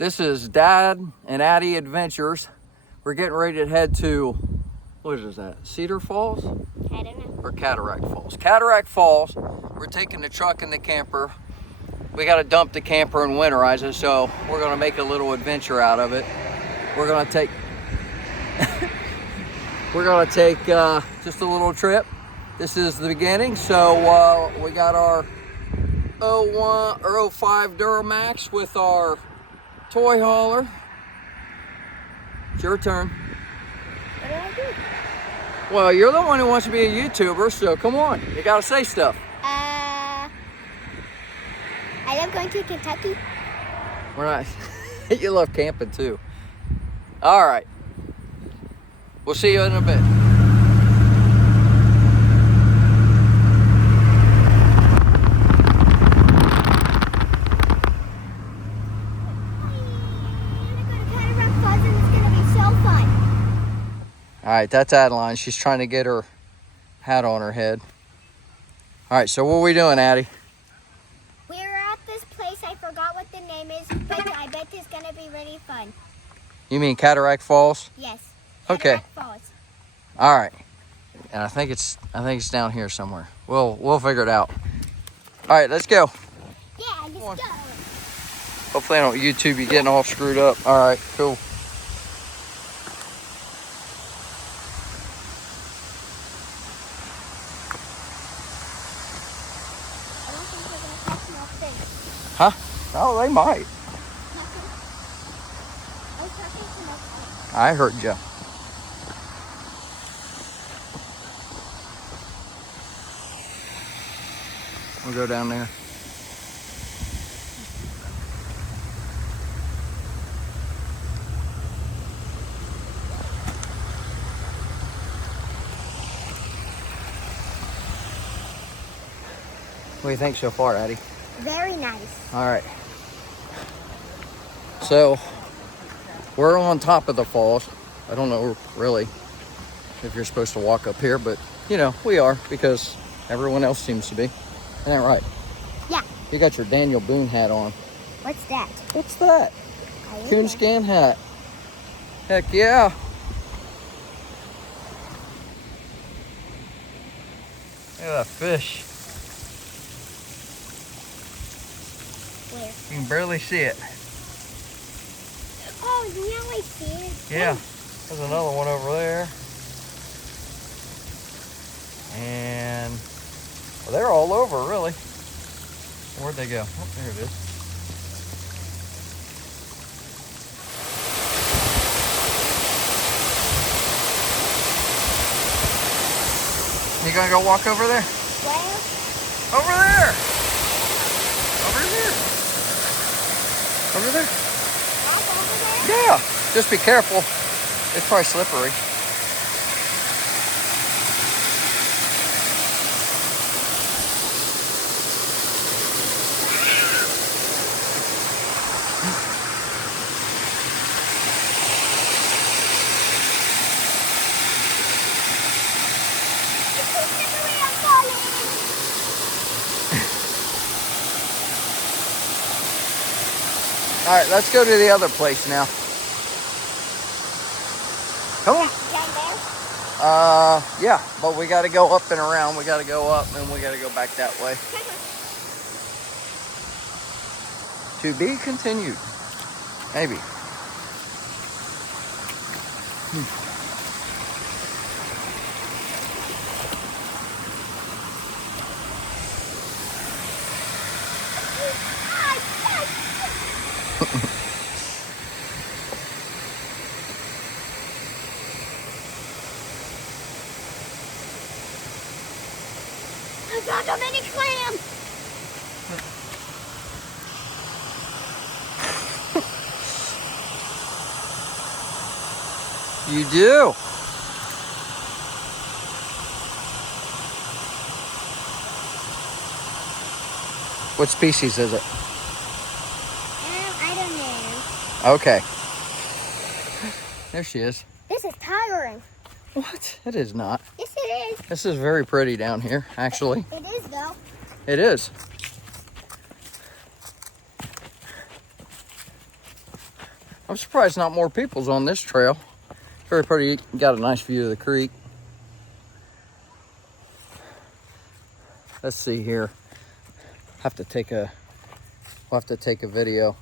This is Dad and Addie Adventures. We're getting ready to head to, what is that, Cedar Falls? I don't know. Or Cataract Falls. Cataract Falls. We're taking the truck and the camper. We got to dump the camper and winterize it, so we're going to make a little adventure out of it. We're going to take just a little trip. This is the beginning, so we got our 01 or 05 Duramax with our toy hauler. It's your turn. What do I do? Well, you're the one who wants to be a YouTuber, so come on. You gotta say stuff. I love going to Kentucky. We're not. You love camping too. All right. We'll see you in a bit. All right, that's Adeline. She's trying to get her hat on her head. All right, so what are we doing, Addie? We're at this place. I forgot what the name is, but I bet it's going to be really fun. You mean Cataract Falls? Yes. Okay. Cataract Falls. All right. And I think it's down here somewhere. We'll figure it out. All right, let's go. Yeah, let's go. Hopefully I don't YouTube you getting all screwed up. All right, cool. Huh? Oh, they might. I heard you. We'll go down there. What do you think so far, Addie? Very nice. All right. So we're on top of the falls. I don't know really if you're supposed to walk up here, but you know, we are because everyone else seems to be. Isn't that right? Yeah. You got your Daniel Boone hat on. What's that? What's that? Coonscan hat. Heck yeah. Look at that fish. Where? You can barely see it. Oh, now I see it. Yeah. There's another one over there. And well, they're all over, really. Where'd they go? Oh, there it is. You gonna go walk over there? Where? Over there! Over here! Over there? Up over there? Yeah! Just be careful. It's probably slippery. All right, let's go to the other place now. Come on. Yeah, but we got to go up and around. We got to go up and we got to go back that way. To be continued. Maybe. I got a mini clam. You do. What species is it? I don't know. Okay. There she is. This is tiring. What? It is not. Yes, it is. This is very pretty down here, actually. It is, though. It is. I'm surprised not more people's on this trail. Very pretty. Got a nice view of the creek. Let's see here. We'll have to take a video.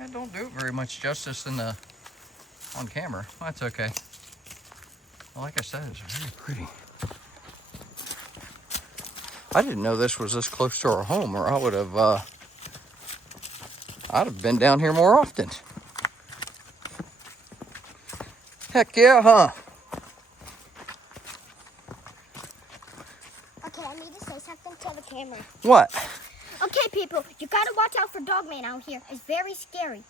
I don't do it very much justice on camera. That's okay. Well, like I said, it's very pretty. I didn't know this was this close to our home, or I'd have been down here more often. Heck yeah, huh? Okay, I need to say something to the camera. What? Okay, people, you gotta watch out for Dogman out here. It's very scary.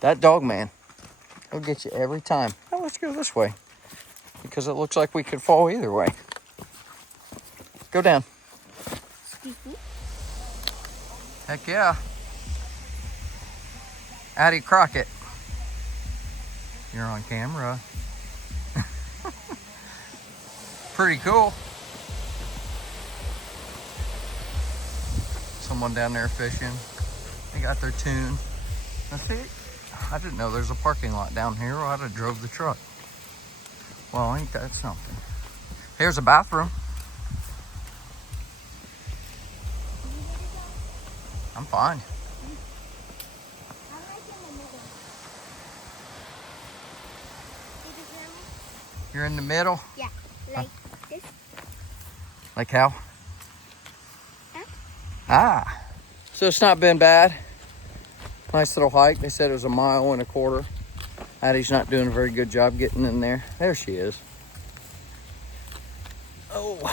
That dog man, he'll get you every time. Oh, let's go this way, because it looks like we could fall either way. Go down. Excuse me? Heck yeah. Addie Crockett. You're on camera. Pretty cool. Someone down there fishing. They got their tune. That's it. I didn't know there's a parking lot down here, or I'd have drove the truck. Well, ain't that something? Here's a bathroom. I'm fine. I'm right in the middle. Did you hear me? You're in the middle? Yeah, like this. Like how? Huh? Ah. So it's not been bad. Nice little hike. They said it was 1.25 miles. Addie's not doing a very good job getting in there. There she is. Oh. What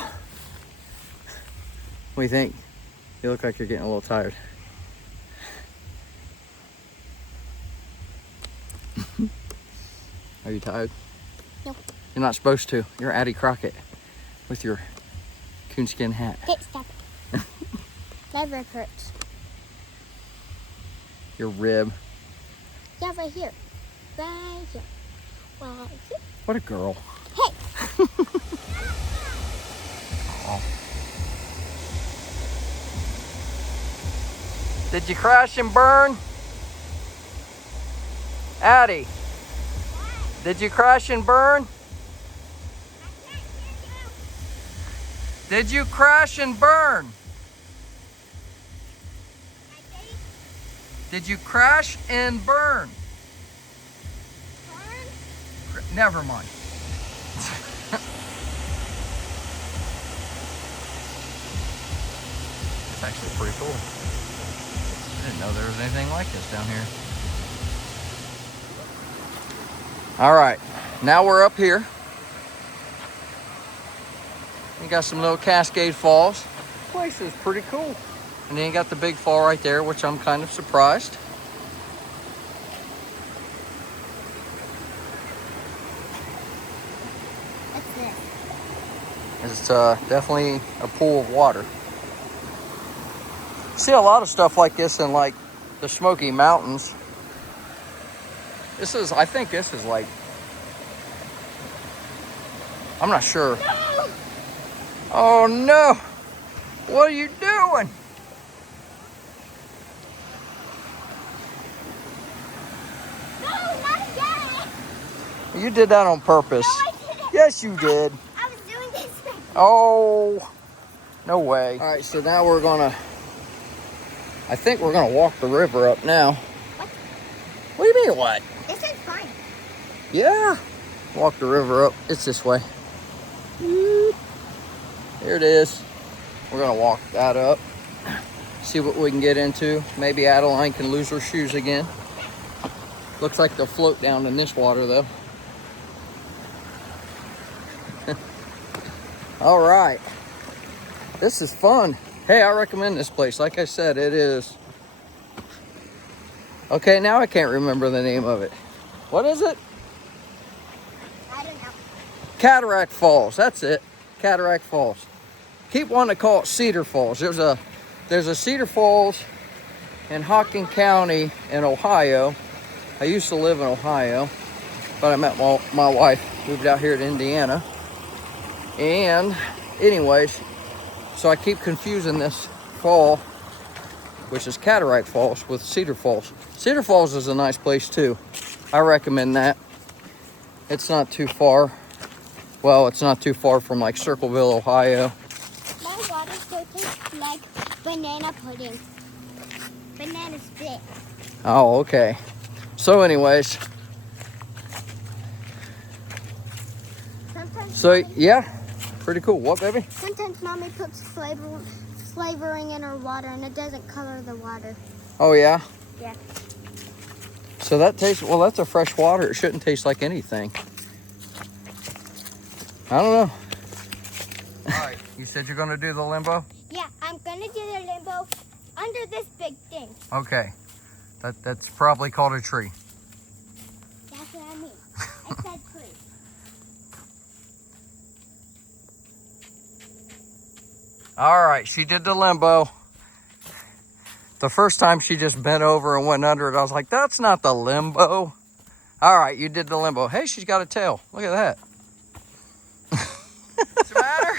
do you think? You look like you're getting a little tired. Are you tired? No. You're not supposed to. You're Addie Crockett with your coonskin hat. Okay, stop it. That rib hurts. Your rib. Yeah, right here. Right here. Right here. What a girl. Hey! Oh. Did you crash and burn? Addie, did you crash and burn? Did you crash and burn? Did you crash and burn? Never mind. It's actually pretty cool. I didn't know there was anything like this down here. All right, now we're up here. We got some little Cascade Falls. This place is pretty cool. And then you got the big fall right there, which I'm kind of surprised. What's this? It's definitely a pool of water. See a lot of stuff like this in like the Smoky Mountains. I think this is like, I'm not sure. No! Oh no! What are you doing? No, not again! You did that on purpose. No, I didn't. Yes, you did. I was doing this. Oh, no way. All right, so now I think we're gonna walk the river up now. What? What do you mean, what? This is fine. Yeah. Walk the river up. It's this way. Here it is. We're gonna walk that up. See what we can get into. Maybe Adeline can lose her shoes again. Looks like they'll float down in this water though. All right. This is fun. Hey, I recommend this place. Like I said, it is. Okay, now I can't remember the name of it. What is it? I don't know. Cataract Falls. That's it. Cataract Falls. Keep wanting to call it Cedar Falls. There's a there's a Cedar Falls in Hocking County in Ohio. I used to live in Ohio, but I met my wife, moved out here to Indiana. And anyways, so I keep confusing this fall, which is Cataract Falls, with Cedar Falls. Cedar Falls is a nice place too. I recommend that. It's not too far. Well, it's not too far from like Circleville, Ohio. My water still tastes like banana pudding. Banana split. Oh, okay. So anyways. So yeah, pretty cool. What, baby? Sometimes mommy puts flavoring in her water and it doesn't color the water. Oh yeah? Yeah. So that tastes, well, that's a fresh water. It shouldn't taste like anything. I don't know. All right, you said you're gonna do the limbo? Yeah, I'm gonna do the limbo under this big thing. Okay. That's probably called a tree. That's what I mean. I said tree. All right, she did the limbo. The first time she just bent over and went under it, I was like, that's not the limbo. All right, you did the limbo. Hey, she's got a tail. Look at that. What's the matter?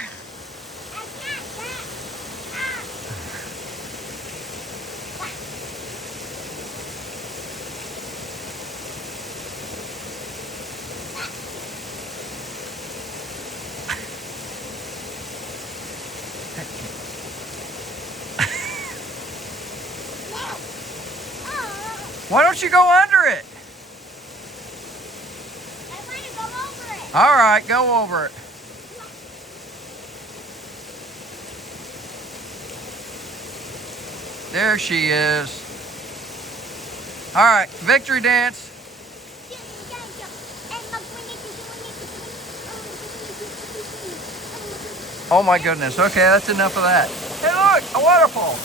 Why don't you go under it? I want to go over it. All right, go over it. There she is. All right, victory dance. Oh my goodness. Okay, that's enough of that. Hey, look, a waterfall.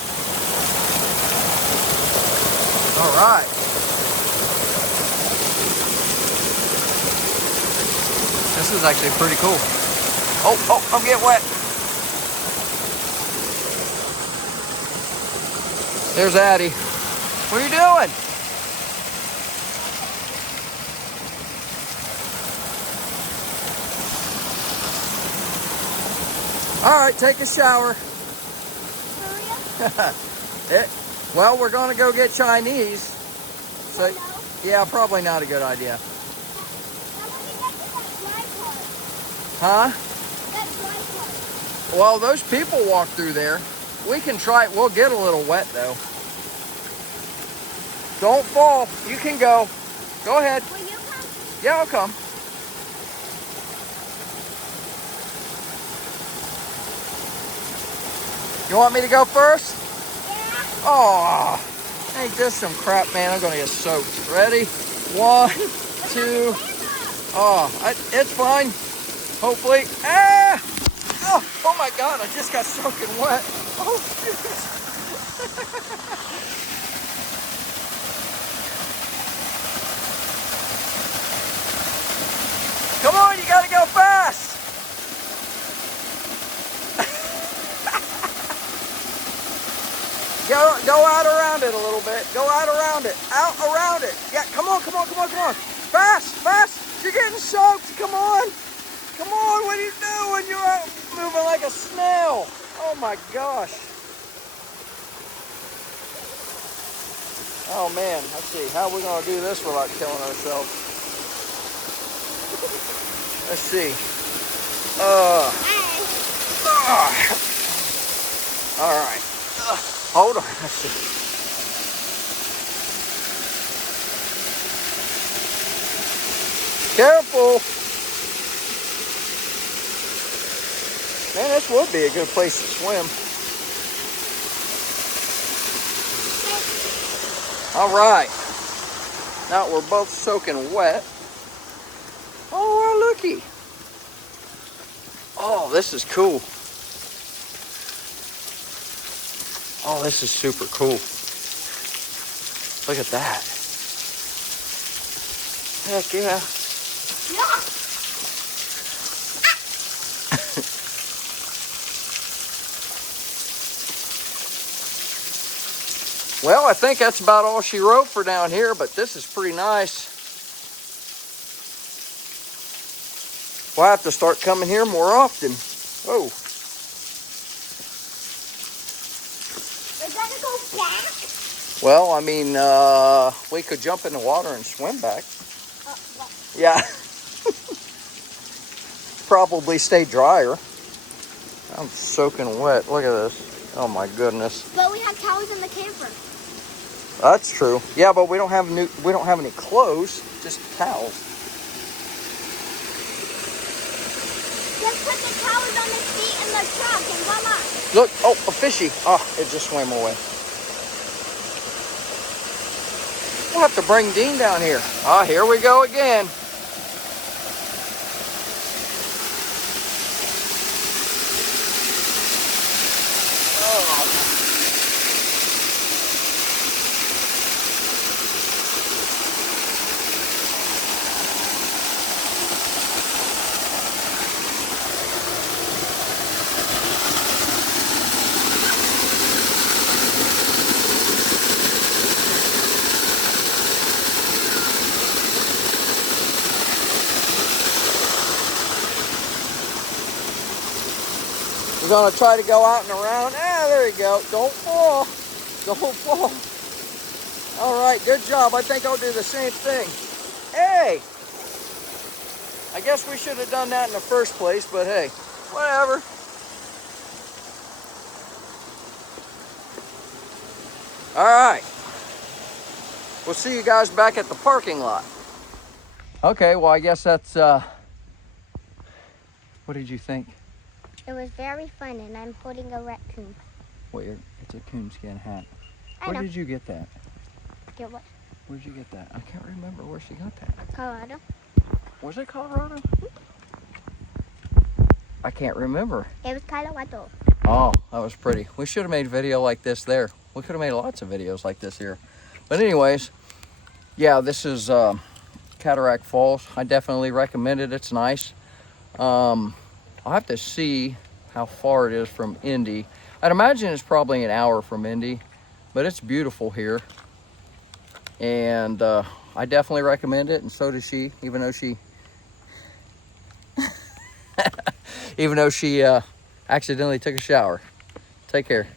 All right. This is actually pretty cool. Oh, I'm getting wet. There's Addie. What are you doing? All right, take a shower. For real? Well, we're going to go get Chinese. So, yeah, probably not a good idea. Huh? Well, those people walk through there. We can try it. We'll get a little wet, though. Don't fall. You can go. Go ahead. Will you come? Yeah, I'll come. You want me to go first? Yeah. Oh, ain't this some crap, man. I'm going to get soaked. Ready? 1, 2. Oh, it's fine. Hopefully. Ah! Oh my God, I just got soaking wet. Oh, shoot. Come on, you gotta go fast. Go out around it a little bit. Go out around it. Out around it. Yeah, come on. Fast. You're getting soaked. Come on. What are you doing? You're out moving like a snail. Oh my gosh. Oh man, let's see. How are we gonna do this without killing ourselves? Let's see. All right. Hold on. Let's see. Careful. Man, this would be a good place to swim. All right. Now we're both soaking wet. Oh, looky. Oh, this is cool. Oh, this is super cool. Look at that. Heck yeah. Well, I think that's about all she wrote for down here, but this is pretty nice. We'll have to start coming here more often. Oh. We're gonna go back? Well, I mean, we could jump in the water and swim back. What? Yeah. Probably stay drier. I'm soaking wet. Look at this. Oh my goodness. But we have towels in the camper. That's true. Yeah, but we don't have any clothes, just towels. Just put the towels on the seat in the truck and voila. Look, oh, a fishy. Oh, it just swam away. We'll have to bring Dean down here. Ah, here we go again. We're gonna try to go out and around. Ah, there you go. Don't fall. Don't fall. All right, good job. I think I'll do the same thing. Hey! I guess we should have done that in the first place, but hey, whatever. All right. We'll see you guys back at the parking lot. Okay, well, I guess that's, what did you think? It was very fun, and I'm holding a raccoon. Wait, it's a coonskin hat. I Where know. did you get that? Get what? Where did you get that? I can't remember where she got that. Colorado. Was it Colorado? I can't remember. It was Colorado. Oh, that was pretty. We should have made a video like this there. We could have made lots of videos like this here. But anyways, yeah, this is Cataract Falls. I definitely recommend it. It's nice. I'll have to see how far it is from Indy. I'd imagine it's probably an hour from Indy, but it's beautiful here. And I definitely recommend it, and so does she, even though she accidentally took a shower. Take care.